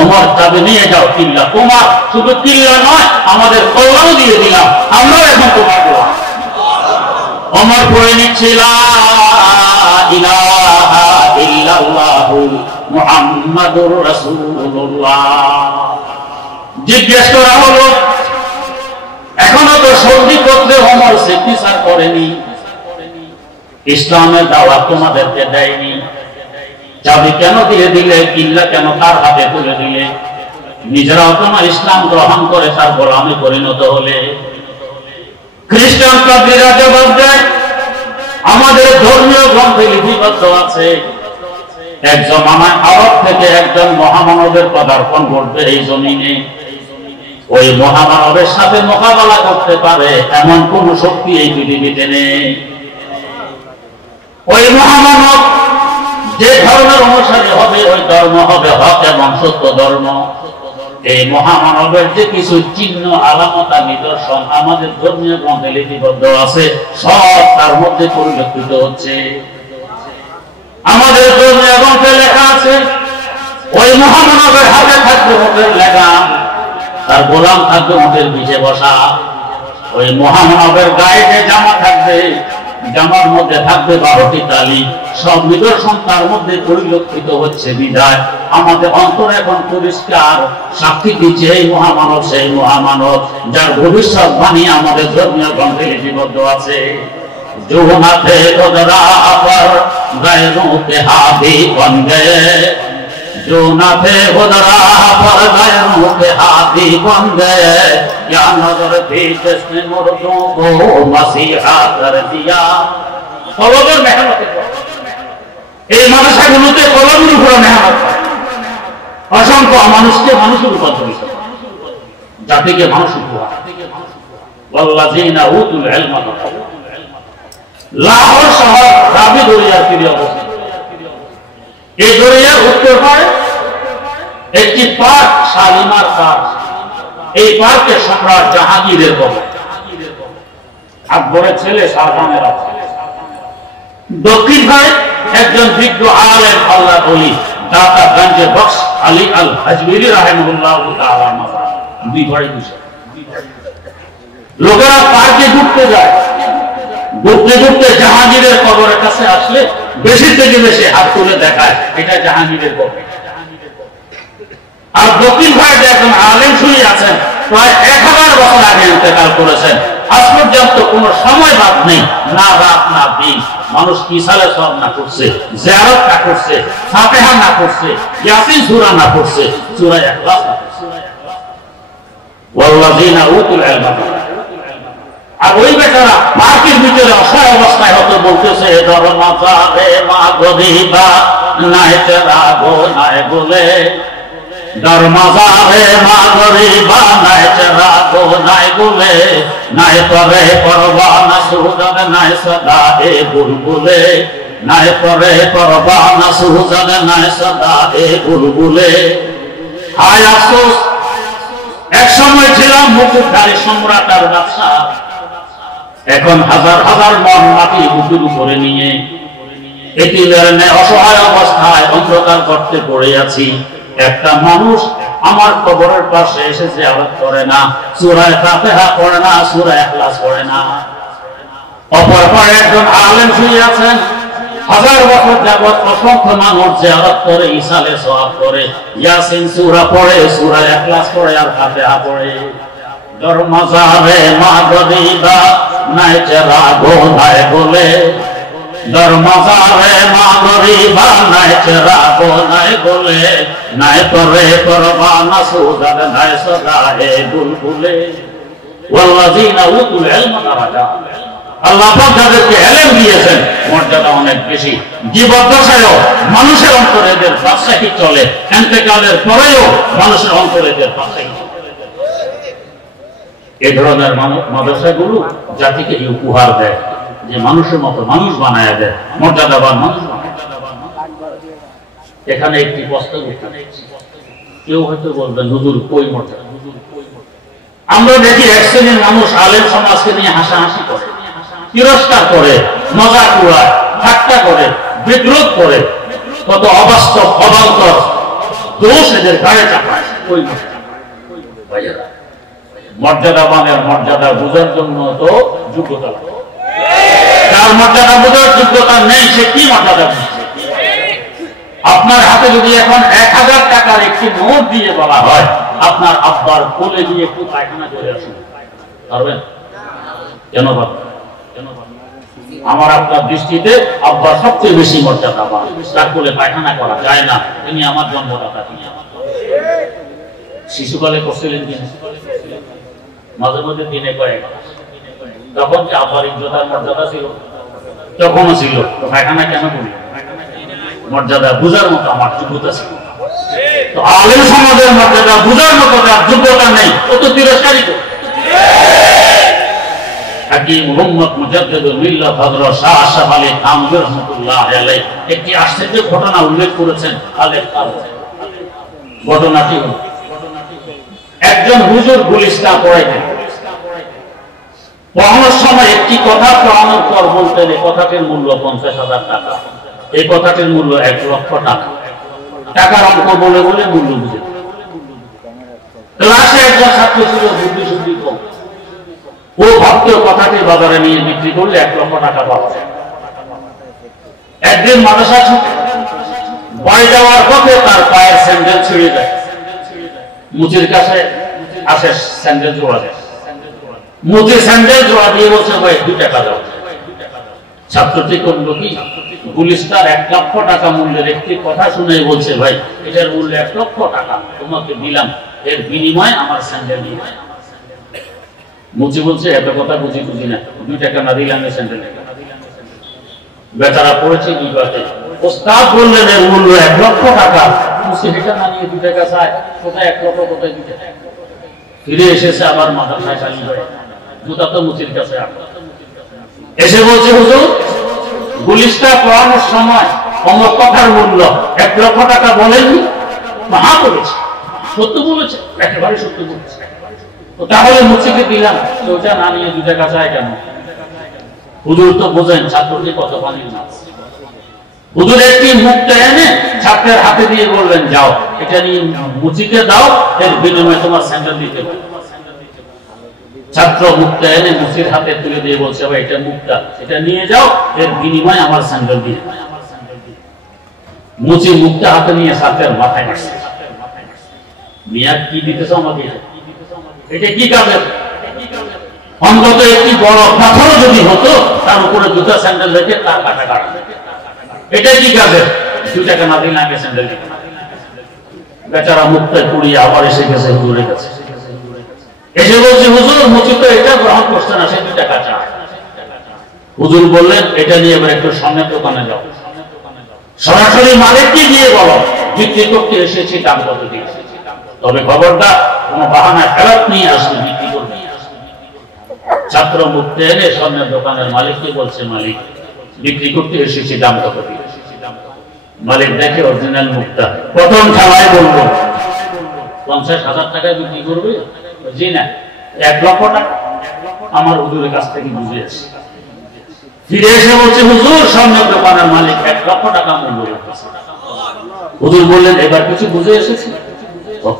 ওমর চাবি নিয়ে যাও, কিল্লা তোমার, শুধু কিল্লা নয় আমাদের কল্যাণ দিয়ে দিলাম, আমরাও এখন তোমার গোলাম। ওমর পড়ে নিচ্ছে লা ইলাহা ইল্লাল্লাহু মুহাম্মাদুর রাসূলুল্লাহ। জিজ্ঞেস করা হলো, এখনো তো সন্ধিপত্রে ওমর সিগনেচার করেনি, ইসলামের দাওয়াত তোমাদেরকে দেয়নি, চাবি কেন দিয়ে দিলে, কিল্লা কেন তার হাতে তুলে দিলে? নিজেরাও তোমার ইসলাম গ্রহণ করে তার গোলামে পরিণত হলে। খ্রিস্টান পাদ্রীরা জবাব দেয়, আমাদের ধর্মীয় গ্রন্থে লিপিবদ্ধ আছে, এক জমানায় আরব থেকে একজন মহামানবের পদার্পণ ঘটবে এই জমিনে। ওই মহামানবের সাথে মোকাবেলা করতে পারে এমন কোন শক্তি এই পৃথিবীতে নেই। ওই মহামানব যে ধর্মের অনুসারী হবে, ওই ধর্ম হবে হক এবং সত্য ধর্ম। এই মহামানবের যে কিছু চিহ্ন, আলামত, নিদর্শন আমাদের ধর্মীয় গ্রন্থে লিপিবদ্ধ আছে, সব তার মধ্যে পরিলক্ষিত হচ্ছে। আমাদের ধর্মীয় গ্রন্থে লেখা আছে, ওই মহামানবের হাতে থাকবে ওটের লাগাম, তার গোলাম থাকবে ওটের পিঠে বসা। ওই মহামানবের গায়ে যে জামা থাকবে, জামার মধ্যে থাকবে 12টি তালি, সব নিদর্শন তার মধ্যে পরিলক্ষিত হচ্ছে। বিদায় আমাদের অন্তর এখন পরিষ্কার, সাক্ষী দিচ্ছে এই মহামানব সেই মহামানব যার ভবিষ্যৎবাণী আমাদের ধর্মীয় গ্রন্থে লিপিবদ্ধ আছে। जो न थे खुदरा पर गैरों के हाथी बन गए, जो न थे खुदरा पर गैरों के हाथी बन गए, क्या नजर थी जिसने मुर्दों को मसीहा कर दिया। কলমের মেহনত, এই মাদ্রাসাগুলোতে কলমের উপর মেহনত, অসংখ্য মানুষকে মানুষের রূপান্তরিত, জাতিকে মানুষ উপহার। ওয়াল্লাযীনা উতুল ইলমা, লাহোর শহর রাবি দরিয়ার তীরে অবস্থিত। এই দরিয়ার উত্তর পারে একটি পার্ক, শালিমার পার্ক। এই পার্কে সম্রাট জাহাঙ্গীরের কবর, আকবরের ছেলে শাহজাহানের আছে। দক্ষিণ পারে একজন বিজ্ঞ আলেম আল্লাহ ওলি দাতা গঞ্জে বক্স আলী আল হাজমিরি রাহিমাহুল্লাহু তাআলা মাজার। দুই ঘরে দুইশো। লোকেরা পার্কে ঘুরতে যায়, ঘুরতে ঘুরতে জাহাঙ্গীরের কবরের কাছে আসলে বেশি থেকে বেশি হাত তুলে দেখায় এটা জাহাঙ্গীরের কবর। আর দক্ষিণ ভারতে একজন আলেম শুয়ে আছেন, প্রায় 1000 বছর আগে ইন্তেকাল করেছেন। আজ পর্যন্ত কোন সময় বাদ নেই, না রাত না দিন, মানুষ ইসালে সব না করছে, জিয়ারত না করছে, ফাতিহা না করছে, ইয়াসিন সূরা না করছে, সূরা ইখলাস না করছে। ওয়াল্লাযিনা উতুল ইলমা। আর ওই বেচারা পার্কের ভিতরে অসহায় অবস্থায় হতে বলতেছে, দরমাজারে মা গদিবা নাই তেরা গো নাই বলে, দরমাজারে মা গরিবা নাই তেরা গো নাই বলে, নাই পরে পরবানা সুজান নাই সদা এ বুলবুলে, নাই পরে পরবানা সুজান নাই সদা এ বুলবুলে। হায় আফসোস, এক সময় ছিলাম মুকুটধারী সম্রাট আর বাদশা, এখন হাজার হাজার মন মাটি বুকের উপরে নিয়ে এতিমের ন্যায় অসহায় অবস্থায় অন্ধকার গর্তে পড়ে আছি। একটা মানুষ আমার কবরের পাশে এসে জিয়ারত করে না, সূরা ফাতিহা পড়ে না, সূরা ইখলাস পড়ে না। অপর পারে একজন আলেম শুয়ে আছেন, হাজার বছর যাবত অসংখ্য মানুষ জিয়ারত করে, ইসালে সওয়াব করে, ইয়াসিন সূরা পড়ে, সূরা ইখলাস পড়ে আর ফাতিহা পড়ে। দরমাজারে মা গদিবা নাই তেরা গো নাই বলে, দরমাজারে মা গরিবা নাই তেরা গো নাই বলে, নাই পরে পরবানা সুজান নাই সদা এ বুলবুলে। ওয়াল্লাযিনা উতুল ইলমা দারাজা। আল্লাহ পাক যাদেরকে ইলম দিয়েছেন মর্যাদা অনেক বেশি। জীবদ্দশায়ও মানুষের অন্তরে এদের বাদশাহী চলে, ইন্তেকালের পরেও মানুষের অন্তরে এদের বাদশাহী চলে। এই ধরনের মাদ্রাসাগুলো জাতিকে উপহার দেয়, যে মানুষের মতো মানুষ বানায় দেয়, মর্যাদাবান মানুষ বানায়। এখানে একটি প্রস্তাব উঠে, কেউ হয়তো বলবেন হুজুর কই মর্যাদা। আমরা দেখি এক শ্রেণীর মানুষ আলেম সমাজকে নিয়ে হাসাহাসি করে, তিরস্কার করে, মজাক উড়ায়, ঠাট্টা করে, বিদ্রোহ করে, কত অবাস্তব অবান্তর দোষ এদের গায়ে চাপায়। কই মর্যাদা? মর্যাদাবানের মর্যাদা বোঝার জন্য তো যোগ্যতা লাগে। যার মর্যাদা বোঝার যোগ্যতা নেই সে কি মর্যাদা বুঝছে? আপনার হাতে যদি এখন 1000 টাকার একটি নোট দিয়ে বলা হয় আপনার আব্বার কোলে গিয়ে একটু পায়খানা করে আসুন, পারবেন? কেন পারবেন? আমার আপনার দৃষ্টিতে আব্বার সবচেয়ে বেশি মর্যাদাবান, তার কোলে পায়খানা করা যায় না, তিনি আমার জন্মদাতা। তিনি আমার শিশুকালে করছিলেন কিনা? মাঝে মধ্যে দিনে কয়েক, তখন কি আব্বার ইজ্জতার মর্যাদা ছিল? তখনও ছিল। পায়খানা কেন করি? মর্যাদা বুঝার মতো আমার যোগ্যতা ছিল। তো আলেম সমাজের মর্যাদা বুঝার মতো তার যোগ্যতা নেই, ও তো তিরস্কারই করে। হাকিম মুহাম্মদ মুজাদ্দিদুল মিল্লাত হযরত শাহ আশরাফ আলী থানভী রাহমাতুল্লাহ আলাইহি একটি আশ্চর্য ঘটনা উল্লেখ করেছেন। ঘটনাটি হল, একজন হুজুর গুলিস্তান পড়াইতেন। পড়ানোর সময় একটি কথা পড়ানোর পর বলতেন এই কথাটির মূল্য 50,000 টাকা, এই কথাটির মূল্য 1 লক্ষ টাকা। টাকার অঙ্ক বলে বলে মূল্য বুঝে। ক্লাসে একজন ছাত্র ছিল বুদ্ধি শুদ্ধি কম, ও ভাবত কথাটি বাজারে নিয়ে বিক্রি করলে 1 লক্ষ টাকা পাওয়া যায়। একদিন মাদ্রাসা ছুটি, বাড়ি যাওয়ার পথে তার পায়ের স্যান্ডেল ছিঁড়ে যায়। মুচির কাছে আসে স্যান্ডেল জোড়া দেয়। মুচি স্যান্ডেল জোড়া দিয়ে বলছে ভাই 2 টাকা দাও। ছাত্রটি করলো কি, গুলিস্তার 1 লক্ষ টাকা মূল্যের একটি কথা শুনে বলছে ভাই এটার মূল্য 1 লক্ষ টাকা তোমাকে দিলাম, এর বিনিময়ে আমার স্যান্ডেল নিয়ে। মুচি বলছে এত কথা বুঝি না, 2 টাকা না দিলাম স্যান্ডেল। বেচারা পড়েছে বিবাদে। ওস্তাদ বললেন এর মূল্য 1 লক্ষ টাকা। মুচি এটা না নিয়ে 2 টাকা চায়, কোথায় 1 লক্ষ কোথায় 2 টাকা। ফিরে এসেছে আবার মাদ্রাসায় চালিয়ে জুতা তো মুচির কাছে এসে বলছে হুজুর পুলিশটা পড়ানোর সময় অমর কথার মূল্য 1 লক্ষ টাকা বলেননি, হ্যাঁ বলেছে, সত্য বলেছে, একেবারে সত্য বলেছে। তাহলে মুচিকে দিলাম, ওটা না নিয়ে 2 টাকা চায় কেন? হুজুর তো বোঝেন ছাত্রকে কত পানির মাছ। হুজুর একটি মুখটা এনে ছাত্রের হাতে দিয়ে বললেন, যাও এটা নিয়ে মুচিকে দাও, এর বিনিময়ে তোমার স্যান্ডেল দিতে হবে। ছাত্র মুখটা এনে মুচির হাতে তুলে দিয়ে বলছে, ভাই এটা মুখটা, এটা নিয়ে যাও, এর বিনিময়ে আমার স্যান্ডেল দিয়ে। মুচি মুখটা হাতে নিয়ে ছাত্রের মাথায় মারছে। মিয়া কি দিতেছ আমাকে? এটা কি কাজের? অন্তত একটি বড় পাথর যদি হতো, তার উপরে 2টা স্যান্ডেল রেখে তার কাটা কাটা। এটা কি কাজের? 2 টাকা না দিলে আগে স্যান্ডেল দিতে। বেচারা মুখটা পুড়িয়ে আবার এসে গেছে হুজুরের কাছে। এসে বলছে, হুজুর মুচি তো এটা গ্রহণ করছে না, সে 2 টাকা চায়। হুজুর বললেন, এটা নিয়ে এবার একটু সামনের দোকানে যাও, সরাসরি মালিককে গিয়ে বলো বিক্রি করতে এসেছি, দাম কত দিয়েছি, তবে খবরদার কোনো বাহানা ফেরত নিয়ে আসবে, বিক্রি করবে। ছাত্র মুক্তি এনে স্বর্ণের দোকানের মালিককে বলছে, মালিক বিক্রি করতে এসেছি, দাম কত দিয়েছি। মালিক দেখে অরিজিনাল মুক্তা, প্রথম খেলায় বলবো 50,000 টাকায় বিক্রি করবে? জি না, 1 লক্ষ টাকা আমার হুজুরের কাছ থেকে বুঝে আসি। ফিরে এসে বলছে, হুজুর স্বর্ণের দোকানের মালিক 1 লক্ষ টাকা মূল্য রেখেছে। হুজুর বললেন, এবার কিছু বুঝে এসেছে?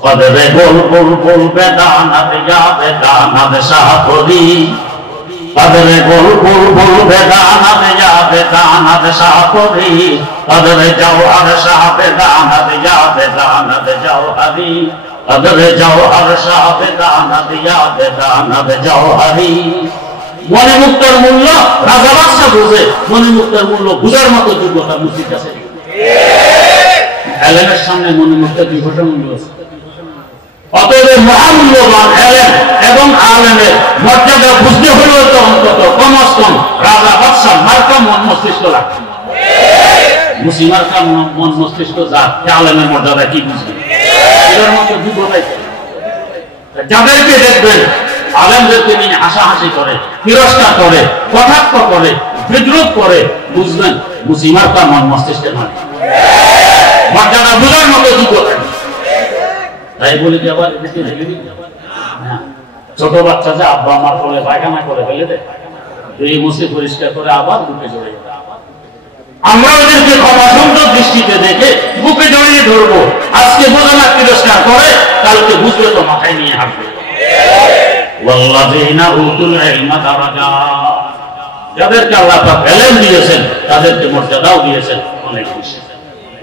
কদরে বল বল বলবে দানাতে যাবে দানাতে সাহরি, কদরে বল বল বলবে দানাতে যাবে দানাতে সাহরি, কদরে যাও আর সাহাবে দানাতে যাবে দানাতে যাও হারি, কদরে যাও আর সাহাবে দানাতে যাবে দানাতে যাও হারি। মনে মুক্তার মূল্য রাজা বাদশা বুঝে, মনে মুক্তার মূল্য বুঝার মতো যোগ্যতা মুসির কাছে। এলেমের সামনে মনে মুক্তার 2 মূল্য আছে। অতএব মহামূল্যবান এলেম এবং আলেমের মর্যাদা বুঝতে হলেও তো অন্তত কমস কম রাজা বাদশা মার্কা মন মস্তিষ্ক লাগবে। মুসি মার্কা মন মস্তিষ্ক যার, আলেমের মর্যাদা কি বুঝবে? এর মধ্যে দুটোটাই। যাদেরকে দেখবেন আলেমদেরকে নিয়ে হাসাহাসি করে, তিরস্কার করে, কটাক্ষ করে, বিদ্রুপ করে, বুঝবেন মুসি মার্কা মন মস্তিষ্কের মানে মর্যাদা বুঝার মতো কি করে। তাই বলি যে আবার ছোট বাচ্চা যে আব্বা আমার করে পায়খানা করে ফেলে দেয়, এই মুছে পরিষ্কার করে আবার বুকে জড়িয়ে দেয়। আমরা ওদেরকে ক্ষমাসুন্দর দৃষ্টিতে দেখে বুকে জড়িয়ে ধরবো। আজকে বোঝে না, তিরস্কার করে, কালকে বুঝবে তো মাথায় নিয়ে হাঁটবে। ওয়াল্লাযীনা উতুল ইলমা দারাজাত, যাদেরকে আল্লাহ পাক ইলম দিয়েছেন তাদেরকে মর্যাদাও দিয়েছেন অনেক বেশি।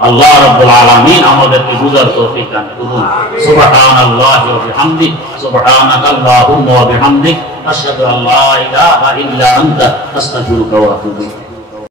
আল্লাহ রাব্বুল আলামিন আমাদেরকে বুঝার তৌফিক দান করুন। সুবহানাল্লাহি ওয়া বিহামদিহি, সুবহানাকাল্লাহুম্মা ওয়া বিহামদিক, আশহাদু আল্লা ইলাহা ইল্লা আনতা, আস্তাগফিরুকা ওয়া আতুবু ইলাইক।